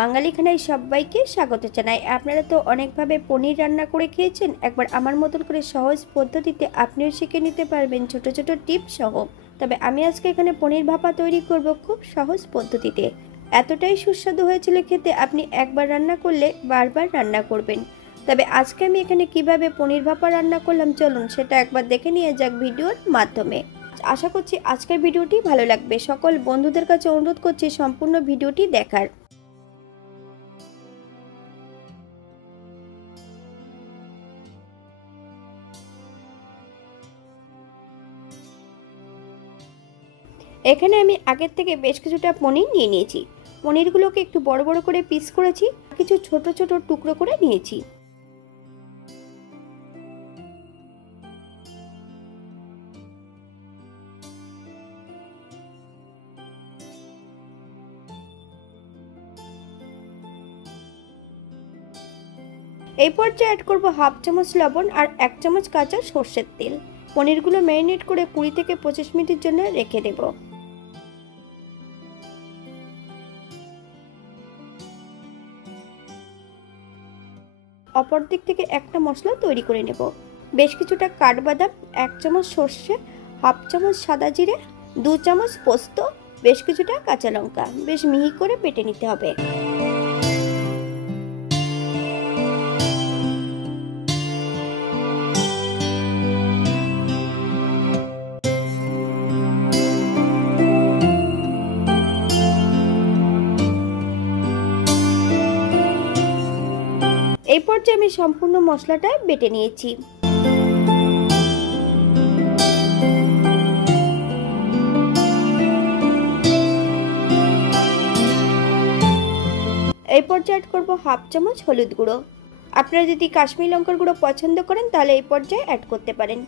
বাঙালি খানায় সবাইকে স্বাগত জানাই। আপনারা তো অনেকভাবে পনির রান্না করে খেয়েছেন, একবার আমার মতন করে সহজ পদ্ধতিতে আপনিও শিখে নিতে পারবেন ছোট ছোট টিপস সহ। তবে আমি আজকে এখানে পনির ভাপা তৈরি করব খুব সহজ পদ্ধতিতে। এতটাই সুস্বাদু হয়েছিল খেতে, আপনি একবার রান্না করলে বারবার রান্না করবেন। তবে আজকে আমি এখানে কিভাবে পনির ভাপা রান্না করলাম চলুন সেটা একবার দেখে নিয়ে যাক ভিডিওর মাধ্যমে। আশা করছি আজকের ভিডিওটি ভালো লাগবে। সকল বন্ধুদের কাছে অনুরোধ করছি সম্পূর্ণ ভিডিওটি দেখার। এখানে আমি আগের থেকে বেশ কিছুটা পনির নিয়ে নিয়েছি। পনিরগুলোকে একটু বড় বড় করে পিস করেছি, কিছু ছোট ছোট টুকরো করে নিয়েছি। এই পর্যায়ে অ্যাড করব হাফ চামচ লবণ আর 1 চামচ কাঁচা সর্ষের তেল। পনিরগুলো ম্যারিনেট করে 20 থেকে 25 মিনিটের জন্য রেখে দেব। অপর দিক থেকে একটা মশলা তৈরি করে নেব। বেশ কিছুটা কাঠবাদাম, 1 চামচ সর্ষে, হাফ চামচ সাদা জিরে, 2 চামচ পোস্ত, বেশ কিছুটা কাঁচা লঙ্কা বেশ মিহি করে বেটে নিতে হবে। এই পর্যায়ে আমি সম্পূর্ণ মশলাটা বেটে নিয়েছি। এই পর্যায়ে অ্যাড করব হাফ চামচ হলুদ গুঁড়ো। আপনারা যদি কাশ্মীরি লঙ্কার গুঁড়ো পছন্দ করেন তাহলে এই পর্যায়ে অ্যাড করতে পারেন।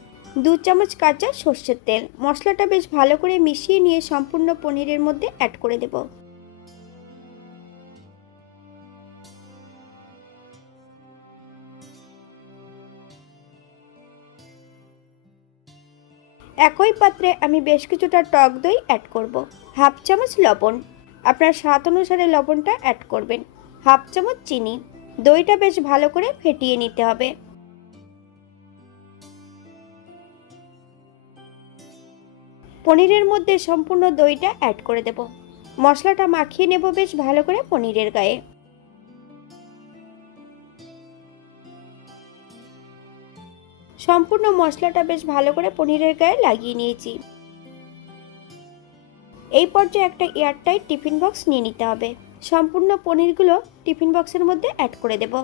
2 চামচ কাঁচা সর্ষের তেল। মশলাটা বেশ ভালো করে মিশিয়ে নিয়ে সম্পূর্ণ পনিরের মধ্যে অ্যাড করে দেব। একই পাত্রে আমি বেশ কিছুটা টক দই অ্যাড করব। হাফ চামচ লবণ, আপনার স্বাদ অনুসারে লবণটা অ্যাড করবেন। হাফ চামচ চিনি। দইটা বেশ ভালো করে ফেটিয়ে নিতে হবে। পনিরের মধ্যে সম্পূর্ণ দইটা অ্যাড করে দেব। মশলাটা মাখিয়ে নেব বেশ ভালো করে পনিরের গায়ে। সম্পূর্ণ মশলাটা বেশ ভালো করে পনিরের গায়ে লাগিয়ে নিয়েছি। এই পর্যায়ে একটা এয়ারটাইট টিফিন বক্স নিয়ে নিতে হবে। সম্পূর্ণ পনিরগুলো টিফিন বক্সের মধ্যে অ্যাড করে দেব।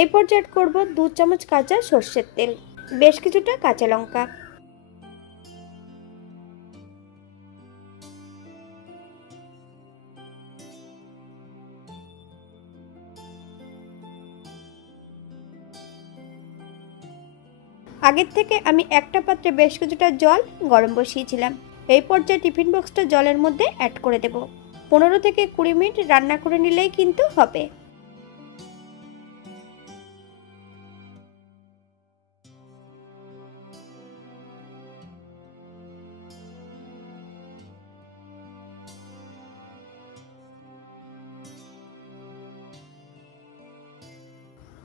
এই পর্যায়ে অ্যাড করব 2 চামচ কাঁচা সর্ষের তেল, বেশ কিছুটা কাঁচা লঙ্কা। আগের থেকে আমি একটা পাত্রে বেশ কিছুটা জল গরম বসিয়েছিলাম। এই পর্যায়ে টিফিন বক্সটা জলের মধ্যে অ্যাড করে দেব। 15 থেকে 20 মিনিট রান্না করে নিলেই কিন্তু হবে।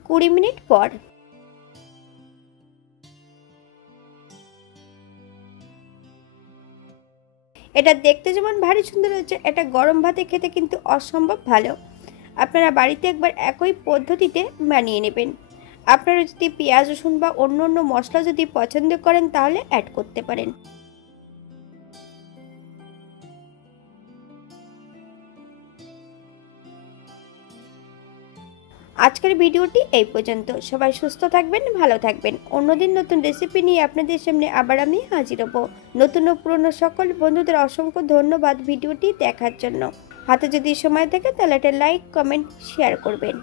কুড়ি মিনিট পর এটা দেখতে যেমন ভারী সুন্দর হচ্ছে, এটা গরম ভাতে খেতে কিন্তু অসম্ভব ভালো। আপনারা বাড়িতে একবার একই পদ্ধতিতে বানিয়ে নেবেন। আপনারা যদি পেঁয়াজ রসুন বা অন্য অন্য মশলা যদি পছন্দ করেন তাহলে অ্যাড করতে পারেন। আজকের ভিডিওটি এই পর্যন্ত। সবাই সুস্থ থাকবেন, ভালো থাকবেন। অন্যদিন নতুন রেসিপি নিয়ে আপনাদের সামনে আবার আমি হাজির হব। নতুন ও পুরনো সকল বন্ধুদের অসংখ্য ধন্যবাদ ভিডিওটি দেখার জন্য। হাতে যদি সময় থাকে তাহলে একটা লাইক, কমেন্ট, শেয়ার করবেন।